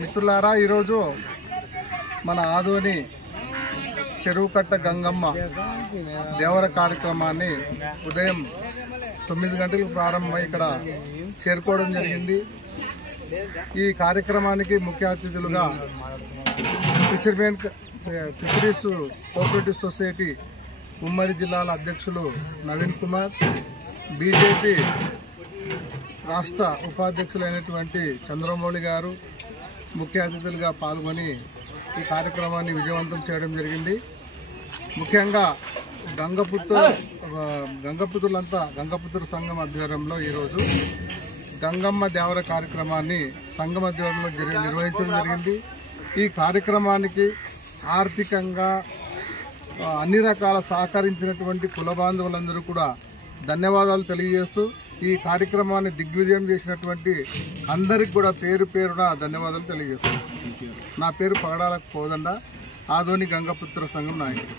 మిత్రులారా, ఈరోజు మన ఆదోని చెరువుకట్ట గంగమ్మ దేవర కార్యక్రమాన్ని ఉదయం 9 గంటలకు ప్రారంభమై ఇక్కడ చేరుకోవడం జరిగింది. ఈ కార్యక్రమానికి ముఖ్య అతిథులుగా ఫిషరీస్ కోఆపరేటివ్ సొసైటీ ఉమ్మడి జిల్లాల అధ్యక్షులు నవీన్ కుమార్, బీజేపీ రాష్ట్ర ఉపాధ్యక్షులైనటువంటి చంద్రమౌళి గారు ముఖ్య అతిథులుగా పాల్గొని ఈ కార్యక్రమాన్ని విజయవంతం చేయడం జరిగింది. ముఖ్యంగా గంగపుత్రుల సంఘం ఆధ్వర్యంలో ఈరోజు గంగమ్మ దేవర కార్యక్రమాన్ని సంఘం ఆధ్వర్యంలో నిర్వహించడం జరిగింది. ఈ కార్యక్రమానికి ఆర్థికంగా అన్ని రకాల సహకరించినటువంటి కుల బాంధవులందరూ కూడా ధన్యవాదాలు తెలియజేస్తూ ఈ కార్యక్రమాన్ని దిగ్విజయం చేసినటువంటి అందరికి కూడా పేరు పేరున ధన్యవాదాలు తెలియజేస్తున్నాను. నా పేరు పగడాల కోదండ, ఆదోని గంగపుత్ర సంఘం నాయకుడు.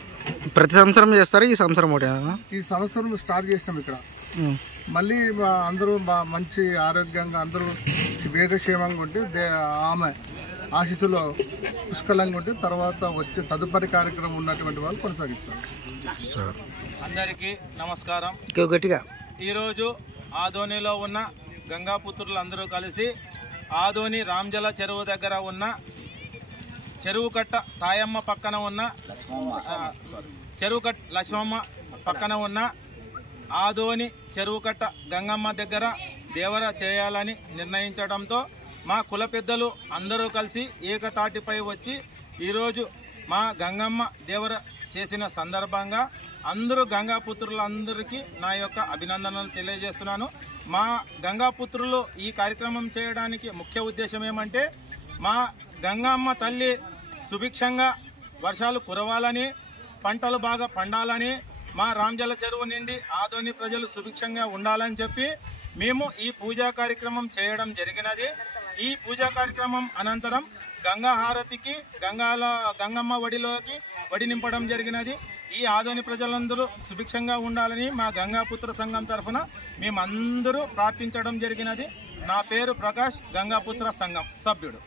ప్రతి సంవత్సరం చేస్తారు? ఈ సంవత్సరం ఈ సంవత్సరం స్టార్ట్ చేసినాం. ఇక్కడ మళ్ళీ అందరూ మంచి ఆరోగ్యంగా అందరూ వేగక్షేమంగా ఉంటే ఆమె ఆశీస్సులో పుష్కలంగా ఉంటే తర్వాత వచ్చే తదుపరి కార్యక్రమం ఉన్నటువంటి వాళ్ళు కొనసాగిస్తారు. అందరికీ నమస్కారం. గట్టిగా ఈరోజు ఆదోనిలో ఉన్న గంగాపుత్రులందరూ కలిసి ఆదోని రామ్జల చెరువు దగ్గర ఉన్న చెరువుకట్ట తాయమ్మ పక్కన ఉన్న లక్ష్మమ్మ పక్కన ఉన్న ఆదోని చెరువుకట్ట గంగమ్మ దగ్గర దేవర చేయాలని నిర్ణయించడంతో మా కుల పెద్దలు అందరూ కలిసి ఏకతాటిపై వచ్చి ఈరోజు మా గంగమ్మ దేవర చేసిన సందర్భంగా అందరూ గంగాపుత్రులందరికీ నా యొక్క అభినందనలు తెలియజేస్తున్నాను. మా గంగాపుత్రులు ఈ కార్యక్రమం చేయడానికి ముఖ్య ఉద్దేశం ఏమంటే మా గంగమ్మ తల్లి సుభిక్షంగా వర్షాలు కురవాలని, పంటలు బాగా పండాలని, మా రామ్జల చెరువు నుండి ఆదోని ప్రజలు సుభిక్షంగా ఉండాలని చెప్పి మేము ఈ పూజా కార్యక్రమం చేయడం జరిగినది. ఈ పూజా కార్యక్రమం అనంతరం గంగా హారతికి గంగమ్మ వడి నింపడం జరిగినది. ఈ ఆదోని ప్రజలందరూ సుభిక్షంగా ఉండాలని మా గంగాపుత్ర సంఘం తరఫున మేమందరూ ప్రార్థించడం జరిగినది. నా పేరు ప్రకాష్, గంగాపుత్ర సంఘం సభ్యుడు.